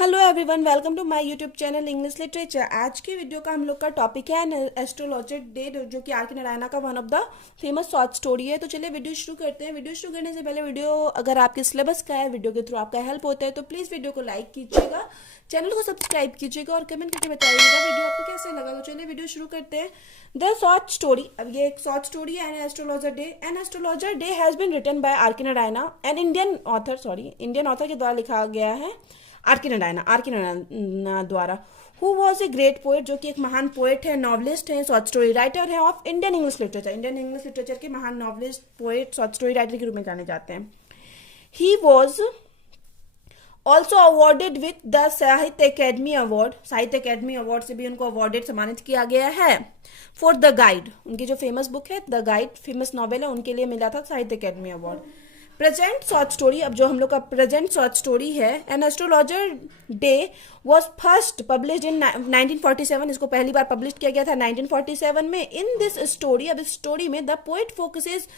Hello everyone, welcome to my YouTube channel English literature. आज की video का हम लोग का टॉपिक है एन एस्ट्रोलॉजर डे, जो कि आर के नारायणा का one of the famous short story है। तो चलिए वीडियो शुरू करते हैं। वीडियो शुरू करने से पहले वीडियो अगर आपके सिलेबस का है, वीडियो के थ्रू आपका हेल्प होता है, तो प्लीज़ वीडियो को लाइक कीजिएगा, चैनल को सब्सक्राइब कीजिएगा और कमेंट करके बताइएगा वीडियो आपको कैसे लगा। तो चलिए वीडियो शुरू करते हैं। द शॉर्ट स्टोरी, अब ये एक शॉर्ट स्टोरी है, an astrologer day. An astrologer day has been written by R K Narayana, an Indian author के द्वारा लिखा गया है आर के नारायणा द्वारा। Who was a great poet, जो कि एक महान पोएट है, नॉवलिस्ट है, शॉर्ट स्टोरी राइटर है ऑफ इंडियन इंग्लिश लिटरेचर के महान novelist, poet, short story writer के रूप में जाने जाते हैं। He was also awarded with the साहित्य अकेडमी अवार्ड से भी उनको अवॉर्डेड, सम्मानित किया गया है। फॉर द गाइड, उनकी जो फेमस बुक है द गाइड, फेमस नॉवेल है, उनके लिए मिला था साहित्य academy award. Present short story, अब जो हम लोग का प्रेजेंट शॉर्ट स्टोरी है, an astrologer day was first publish in 1947, इसको पहली बार पब्लिश किया गया था 1947 में। इन दिस स्टोरी, अब इस स्टोरी में the poet focuses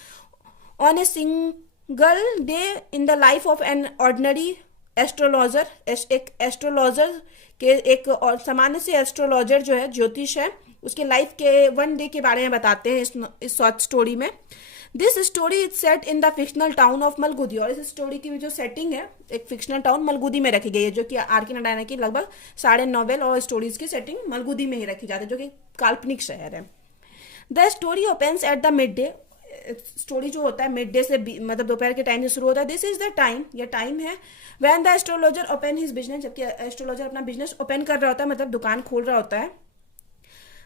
on a single day in the life of an ordinary astrologer, एक एस्ट्रोलॉजर के, एक और सामान्य से एस्ट्रोलॉजर जो है, ज्योतिष है, उसके लाइफ के वन डे के बारे में बताते हैं इस शॉर्ट स्टोरी में। This story is set in the fictional town of Malgudi, और इस स्टोरी की जो सेटिंग है एक फिक्शनल टाउन मलगुदी में रखी गई है, जो कि आर के नारायणा की लगभग सारे नॉवेल और स्टोरीज की सेटिंग मलगुदी में ही रखी जाती है, जो कि काल्पनिक शहर है। The story opens at the mid day, story जो होता है मिड डे से, मतलब दोपहर के टाइम से शुरू होता है। दिस इज द टाइम, यह टाइम है when the astrologer open his business, जबकि एस्ट्रोलॉजर अपना बिजनेस ओपन कर रहा होता है, मतलब दुकान खोल रहा होता है।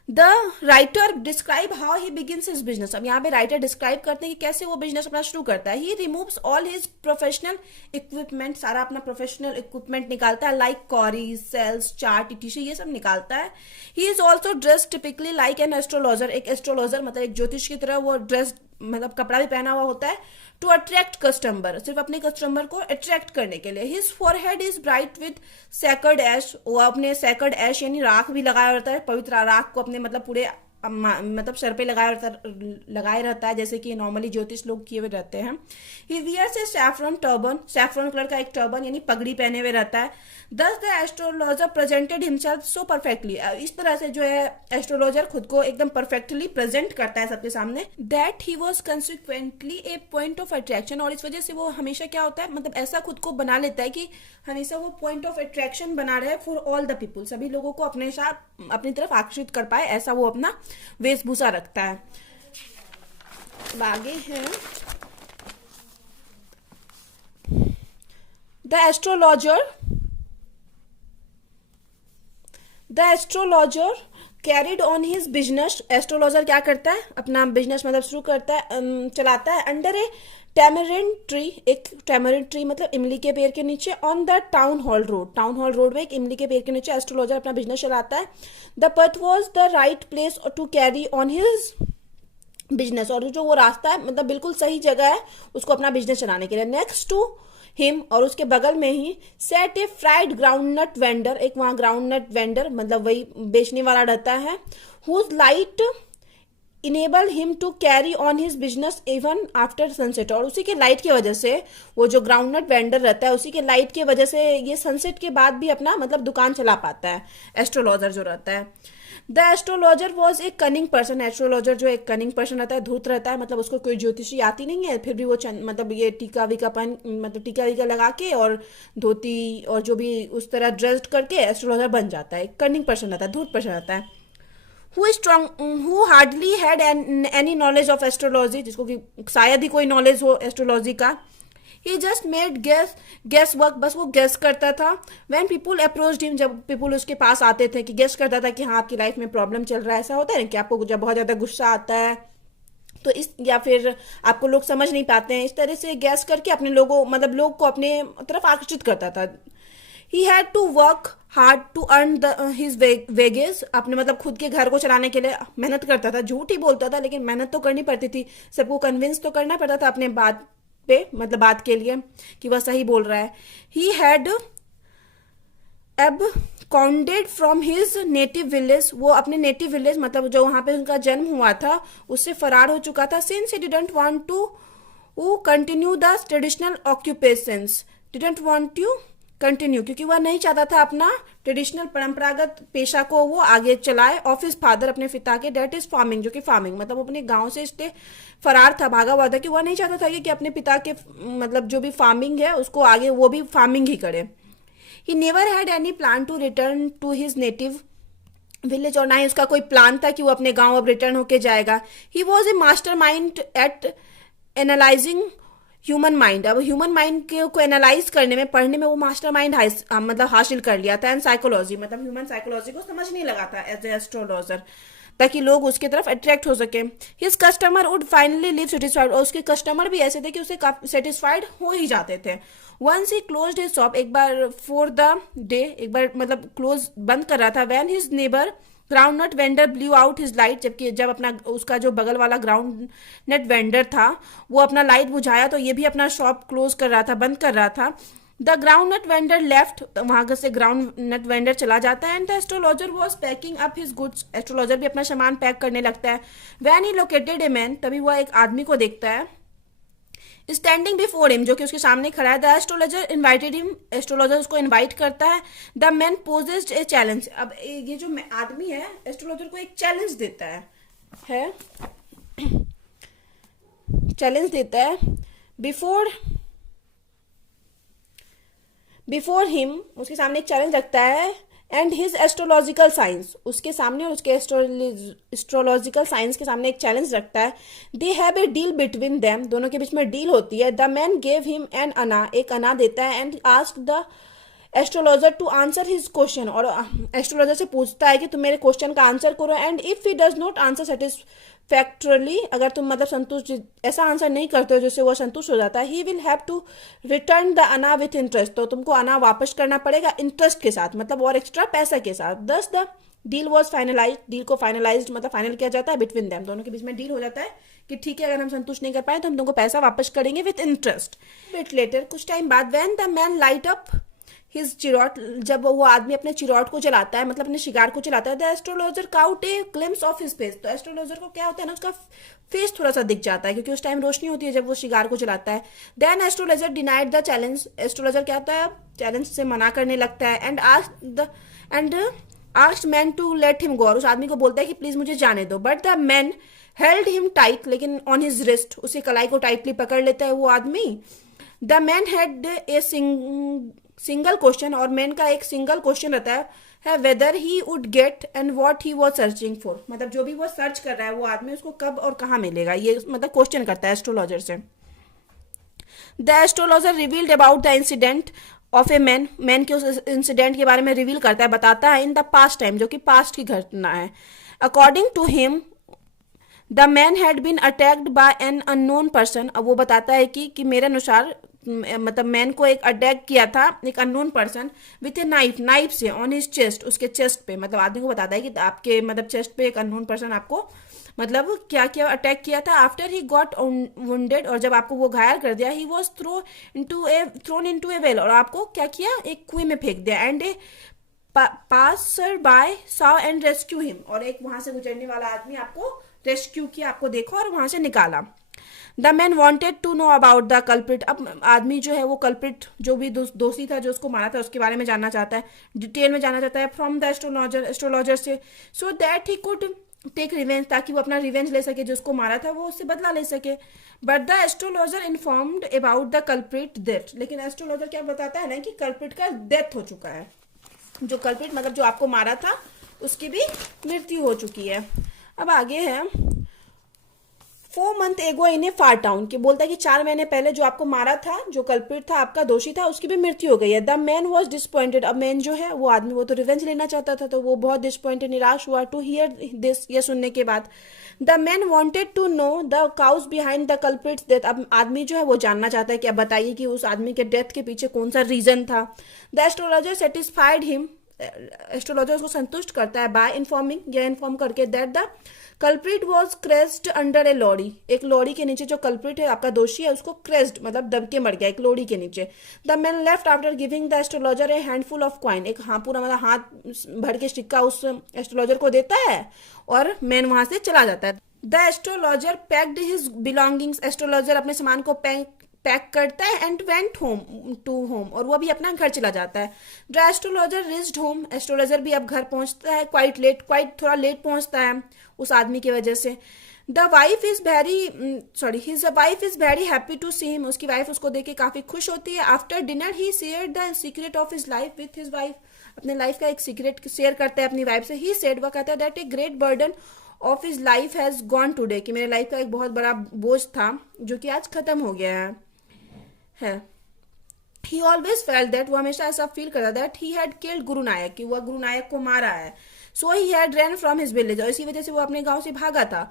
The writer describe how he begins his business, अब यहाँ पे राइटर डिस्क्राइब करते हैं कि कैसे वो बिजनेस अपना शुरू करता है। He removes all his professional equipment, सारा अपना प्रोफेशनल इक्विपमेंट निकालता है, like cowrie, shells, chart, etc, ये सब निकालता है। He is also dress typically like an astrologer, एक एस्ट्रोलॉजर मतलब एक ज्योतिष की तरह वो ड्रेस, मतलब कपड़ा भी पहना हुआ होता है। टू अट्रैक्ट कस्टमर, सिर्फ अपने कस्टमर को अट्रैक्ट करने के लिए। His forehead is bright with sacred ash, वो अपने सैकर्ड ऐश यानी राख भी लगाया रहता है, पवित्र राख को अपने मतलब पूरे मतलब सर पे लगाए रहता है, जैसे कि नॉर्मली ज्योतिष लोग किए हुए रहते हैं। ही वियर्स ए सैफरन टर्बन, सैफरन कलर का एक टर्बन यानी पगड़ी पहने हुए रहता है। दस the astrologer presented himself so perfectly, इस तरह से जो है एस्ट्रोलॉजर खुद को एकदम परफेक्टली प्रेजेंट करता है सबके सामने। That he was consequently A point of attraction, और इस वजह से वो हमेशा क्या होता है, मतलब ऐसा खुद को बना लेता है कि हमेशा वो पॉइंट ऑफ अट्रैक्शन बना रहे फॉर ऑल द पीपुल, सभी लोगों को अपने साथ अपनी तरफ आकर्षित कर पाए, ऐसा वो अपना वेशभूषा रखता है। आगे है the astrologer carried on his business, astrologer क्या करता है, अपना बिजनेस मतलब शुरू करता है, चलाता है, अंडर ए टैमरिंड ट्री, एक टैमरिंड ट्री मतलब इमली के पेड़ के नीचे, on the town hall road में एक इमली के पेड़ के नीचे एस्ट्रोलॉजर अपना बिजनेस चलाता है। The path was the right place to carry on his business, और जो वो रास्ता है मतलब बिल्कुल सही जगह है उसको अपना बिजनेस चलाने के लिए। नेक्स्ट टू हिम, और उसके बगल में ही set a fried groundnut vendor, एक वहां ग्राउंडनट वेंडर मतलब वही बेचने वाला रहता है। Whose light enable him to carry on his business even after sunset, और उसी के लाइट की वजह से वो जो ग्राउंडनट वेंडर रहता है, उसी के लाइट की वजह से ये सनसेट के बाद भी अपना मतलब दुकान चला पाता है एस्ट्रोलॉजर जो रहता है। The astrologer was a cunning person, astrologer जो एक कनिंग पर्सन रहता है, धूर्त रहता है, मतलब उसको कोई ज्योतिषी आती नहीं है, फिर भी वो मतलब ये टीका वीका लगा के और धोती और जो भी उस तरह ड्रेस्ड करके एस्ट्रोलॉजर बन जाता है। कनिंग पर्सन रहता है, धूर्त पर्सन रहता है। Who hardly had any knowledge of astrology, जिसको कि शायद ही कोई नॉलेज हो एस्ट्रोलॉजी का। ही जस्ट मेड गेस वर्क, बस वो गेस करता था। व्हेन पीपुल अप्रोच्ड हिम, जब पीपुल उसके पास आते थे, कि गेस करता था कि हाँ आपकी लाइफ में प्रॉब्लम चल रहा है, ऐसा होता है ना कि आपको जब बहुत ज्यादा गुस्सा आता है तो इस, या फिर आपको लोग समझ नहीं पाते हैं, इस तरह से गैस करके अपने लोग को अपने तरफ आकर्षित करता था। He had to work hard to earn his wages, अपने मतलब खुद के घर को चलाने के लिए मेहनत करता था, झूठ ही बोलता था लेकिन मेहनत तो करनी पड़ती थी, सबको कन्विंस तो करना पड़ता था अपने बात पे, मतलब बात के लिए कि वह सही बोल रहा है। ही हैड अब कॉन्डेड फ्रॉम हिज नेटिव विलेज, वो अपने नेटिव विलेज मतलब जो वहां पे उनका जन्म हुआ था उससे फरार हो चुका था। Since he didn't want to continue the traditional occupations, didn't want to continue, क्योंकि वह नहीं चाहता था अपना ट्रेडिशनल परंपरागत पेशा को वो आगे चलाए ऑफ हिज फादर, अपने पिता के, डेट इज फार्मिंग, जो कि फार्मिंग मतलब वो अपने गांव से इसलिए फरार था, भागा हुआ था कि वह नहीं चाहता था कि अपने पिता के मतलब जो भी फार्मिंग है उसको आगे वो भी फार्मिंग ही करे। He never had any plan to return to his native village, और ना ही उसका कोई प्लान था कि वो अपने गांव अब रिटर्न होके जाएगा। He was a master mind at analysing human mind, अब ह्यूमन माइंड को एनालाइज करने में, पढ़ने में वो मास्टर माइंड मतलब हासिल कर लिया था। एंड साइकोलॉजी मतलब ह्यूमन साइकोलॉजी को समझने लगा था एज ए एस्ट्रोलॉजर, ताकि लोग उसकी तरफ अट्रैक्ट हो सके। His customer would finally live satisfied, और उसके कस्टमर भी ऐसे थे कि उसे सेटिस्फाइड हो ही जाते थे। Once he closed his shop, एक बार फॉर द डे, एक बार मतलब क्लोज बंद कर रहा था। When his neighbour groundnut vendor blew out his light, जबकि जब अपना उसका जो बगल वाला ग्राउंड नट वेंडर था वो अपना लाइट बुझाया, तो ये भी अपना शॉप क्लोज कर रहा था, बंद कर रहा था। The groundnut vendor left, वहां से ग्राउंड नट वेंडर चला जाता है। And the astrologer was packing up his goods, astrologer भी अपना सामान पैक करने लगता है। When he located a man, तभी वह एक आदमी को देखता है, स्टैंडिंग बिफोर हिम, जो कि उसके सामने खड़ा है। The astrologer invited him, astrologer उसको इन्वाइट करता है। The man possessed a challenge, अब ये जो आदमी है एस्ट्रोलॉजर को एक चैलेंज देता है चैलेंज देता है। बिफोर हिम, उसके सामने एक चैलेंज रखता है। एंड हिज एस्ट्रोलॉजिकल साइंस, उसके सामने और उसके एस्ट्रोलॉजिकल साइंस के सामने एक चैलेंज रखता है। They have a deal between them, दोनों के बीच में डील होती है। The man gave him an anna, एक अना देता है। And ask the astrologer to answer his question, और एस्ट्रोलॉजर से पूछता है कि तुम मेरे क्वेश्चन का आंसर करो। And if he does not answer satisfactorily, अगर तुम मतलब संतुष्ट, ऐसा आंसर नहीं करते हो जिससे वो संतुष्ट हो जाता है, he will have to return the anna with interest, तो तुमको अना वापस करना पड़ेगा इंटरेस्ट के साथ, मतलब और एक्स्ट्रा पैसा के साथ। Thus the deal was finalize, deal को फाइनलाइज मतलब फाइनल किया जाता है बिटवीन देम, दोनों के बीच में डील हो जाता है कि ठीक है, अगर हम संतुष्ट नहीं कर पाए तो हम तुमको पैसा वापस करेंगे विथ इंटरेस्ट। बिट लेटर, कुछ टाइम बाद, when the man light up his cheroot, जब वो आदमी अपने चिरॉट को जलाता है, मतलब अपने शिकार को जलाता है। The astrologer cout a glimpse of his face, तो एस्ट्रोलॉजर को क्या होता है ना, उसका फेस थोड़ा सा दिख जाता है, क्योंकि उस टाइम रोशनी होती है जब वो शिकार को जलाता है। Then astrologer denied the challenge, astrologer क्या होता है, चैलेंज से मना करने लगता है। And asked man to let him go, और उस आदमी को बोलता है कि प्लीज मुझे जाने दो। But the man held him tight, लेकिन ऑन हिज रिस्ट, उसकी कलाई को टाइटली पकड़ लेता है वो आदमी। The man had a single question, और मैन का एक सिंगल क्वेश्चन रहता है weather he would get and what he was searching for, मतलब जो भी वो सर्च कर रहा है वो आदमी उसको कब और कहाँ मिलेगा, ये मतलब क्वेश्चन करता है एस्ट्रोलॉजर से। The astrologer revealed about the incident of a man के उस इंसिडेंट के बारे में रिवील करता है, बताता है इन द पास्ट टाइम, जो कि पास्ट की घटना है। According to him the man had been attacked by an unknown person, अब वो बताता है कि मेरे अनुसार मतलब मैन को एक अटैक किया था एक unknown person with a knife से ऑन हिज चेस्ट, उसके चेस्ट पे, मतलब आदमी को बताता है कि आपके मतलब चेस्ट पे एक अननोन पर्सन आपको मतलब क्या क्या अटैक किया था। आफ्टर ही गॉट वुंडेड, और जब आपको वो घायल कर दिया, he was thrown into a well, और आपको क्या किया, एक कुएं में फेंक दिया। And a passer by saw and rescue him, और एक वहां से गुजरने वाला आदमी आपको रेस्क्यू किया, आपको देखा और वहां से निकाला। The man wanted to know about the culprit, अब आदमी जो है वो कल्प्रिट जो भी दोषी था जो उसको मारा था उसके बारे में जानना चाहता है, डिटेल में जानना चाहता है फ्रॉम द एस्ट्रोलॉजर से, so that he could take revenge, ताकि वो अपना रिवेंज ले सके, जो उसको मारा था वो उससे बदला ले सके। But the astrologer informed about the culprit death, लेकिन एस्ट्रोलॉजर क्या बताता है ना कि कल्प्रिट का डेथ हो चुका है, जो कल्प्रिट मतलब जो आपको मारा था उसकी भी मृत्यु हो चुकी है। अब आगे है 4 months एगो इन ए फार टाउन, कि बोलता है कि 4 महीने पहले जो आपको मारा था, जो कल्प्रिट था आपका दोषी था, उसकी भी मृत्यु हो गई है। द मैन वॉज डिसअपॉइंटेड, अब मैन जो है वो आदमी वो तो रिवेंज लेना चाहता था, तो वो बहुत डिसअपॉइंटेड निराश हुआ टू हियर दिस, ये सुनने के बाद। The man wanted to know the cause behind the culprit's death, अब आदमी जो है वो जानना चाहता है कि अब बताइए कि उस आदमी के डेथ के पीछे कौन सा रीजन था। The astrologer satisfied him, astrologer उसको संतुष्ट करता है बाय इन्फॉर्मिंग, या इन्फॉर्म करके that the culprit was crushed under a lorry, एक लॉरी के नीचे जो कल्प्रिट है आपका दोषी है उसको क्रेस्ड मतलब दब के मर गया एक लॉरी के नीचे। The man left after giving the astrologer A handful of coin, एक हाँ पूरा मतलब हाथ भर के सिक्का उस एस्ट्रोलॉजर को देता है और मैन वहां से चला जाता है। The astrologer packed his belongings, astrologer अपने सामान को पैक करता है and went home to home, और वो अभी अपना घर चला जाता है। The astrologer reached home, astrologer भी अब घर पहुंचता है, क्वाइट थोड़ा लेट पहुंचता है उस आदमी की वजह से। The wife is very his wife is very happy to see him, उसकी वाइफ उसको देख के काफी खुश होती है। After dinner he share the secret of his life with his wife, अपने लाइफ का एक सीक्रेट शेयर करता है अपनी वाइफ से। ही सेड, वह कहता है that a great burden of his life has gone today, कि मेरे लाइफ का एक बहुत बड़ा बोझ था जो कि आज खत्म हो गया है। ही ऑलवेज फेल्ट दैट, वो हमेशा ऐसा फील करता दैट ही हैड किल्ड गुरु नायक, कि वह गुरु नायक को मारा है। So he had run from his village, और इसी वजह से वो अपने गांव से भागा था।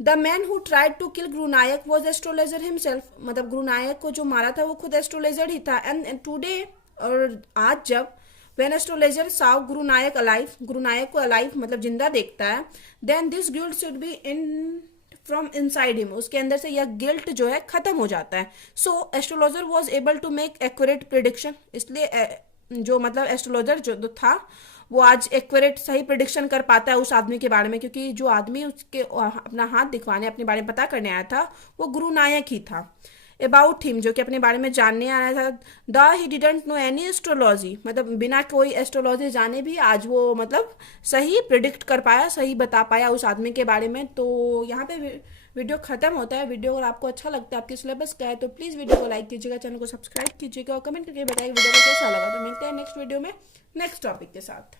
The man who tried to kill Guru Nayak was astrologer himself, मतलब गुरु नायक को जो मारा था वो खुद एस्ट्रोलॉजर ही था। एंड टुडे, और आज जब When astrologer saw Guru Nayak alive, गुरु नायक को अलाइव मतलब जिंदा देखता है, then this guilt should be in from inside him, उसके अंदर से यह गिल्ट जो है खत्म हो जाता है। So astrologer was able to make accurate prediction, इसलिए जो मतलब एस्ट्रोलॉजर जो था वो आज एक्यूरेट सही प्रिडिक्शन कर पाता है उस आदमी के बारे में, क्योंकि जो आदमी उसके अपना हाथ दिखवाने अपने बारे में पता करने आया था वो गुरु नायक ही था। अबाउट हिम, जो कि अपने बारे में जानने आया था। The he didn't know any astrology, मतलब बिना कोई एस्ट्रोलॉजी जाने भी आज वो मतलब सही प्रिडिक्ट कर पाया, सही बता पाया उस आदमी के बारे में। तो यहाँ पे वीडियो खत्म होता है। वीडियो अगर आपको अच्छा लगता है, आपके सिलेबस का है, तो प्लीज़ वीडियो को लाइक कीजिएगा, चैनल को सब्सक्राइब कीजिएगा और कमेंट करके बताइए वीडियो को कैसा लगा। तो मिलते हैं नेक्स्ट वीडियो में नेक्स्ट टॉपिक के साथ।